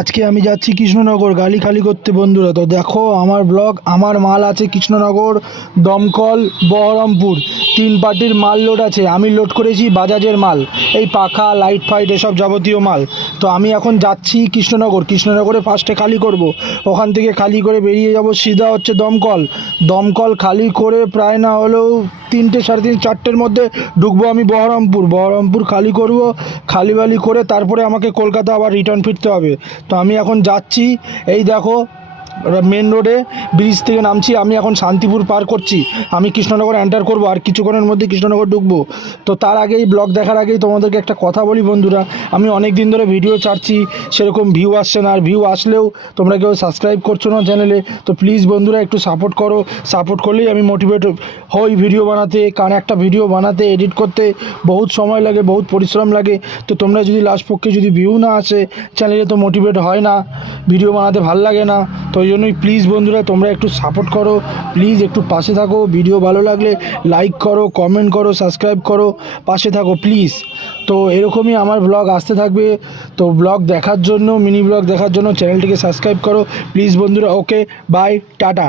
আজকে আমি যাচ্ছি কৃষ্ণনগর গাড়ি খালি করতে বন্ধুরা। তো দেখো আমার ব্লগ, আমার মাল আছে কৃষ্ণনগর, দমকল, বহরমপুর, 3 পার্টির মাল লোড আছে। আমি লোড করেছি বাজাজের মাল, এই পাখা লাইট ফাইট এসব যাবতীয় মাল। তো আমি এখন যাচ্ছি কৃষ্ণনগরে ফার্স্টে খালি করব। ওখান থেকে খালি করে বেরিয়ে যাব সিধা হচ্ছে দমকল। দমকল খালি করে প্রায় না হলেও 3টে, সাড়ে 3, 4টের মধ্যে ঢুকবো আমি বহরমপুর খালি করব। খালি করে তারপরে আমাকে কলকাতা আবার রিটার্ন ফিরতে হবে। তো আমি এখন যাচ্ছি, এই দেখো মেন রোডে ব্রিজ থেকে নামছি। আমি এখন শান্তিপুর পার করছি, আমি কৃষ্ণনগর এন্টার করব, আর কিছুক্ষণের মধ্যে কৃষ্ণনগর ঢুকবো। তো তার আগেই ব্লগ দেখার আগেই তোমাদেরকে একটা কথা বলি বন্ধুরা, আমি অনেক দিন ধরে ভিডিও ছাড়ছি, সেরকম ভিউ আসছে না, আর ভিউ আসলেও তোমরা কেউ সাবস্ক্রাইব করছো না চ্যানেলে। তো প্লিজ বন্ধুরা একটু সাপোর্ট করো, সাপোর্ট করলেই আমি মোটিভেট হই ভিডিও বানাতে। কারণ একটা ভিডিও বানাতে, এডিট করতে বহুত সময় লাগে, বহুত পরিশ্রম লাগে। তো তোমরা যদি লাস্ট পক্ষে যদি ভিউ না আসে চ্যানেলে, তো মোটিভেট হয় না, ভিডিও বানাতে ভাল লাগে না। তো ওই জন্যই প্লিজ বন্ধুরা তোমরা একটু সাপোর্ট করো, প্লিজ একটু পাশে থাকো। ভিডিও ভালো লাগলে লাইক করো, কমেন্ট করো, সাবস্ক্রাইব করো, পাশে থাকো প্লিজ। তো এরকমই আমার ব্লগ আসতে থাকবে। তো ব্লগ দেখার জন্য, মিনি ব্লগ দেখার জন্য চ্যানেলটিকে সাবস্ক্রাইব করো প্লিজ বন্ধুরা। ওকে, বাই, টাটা।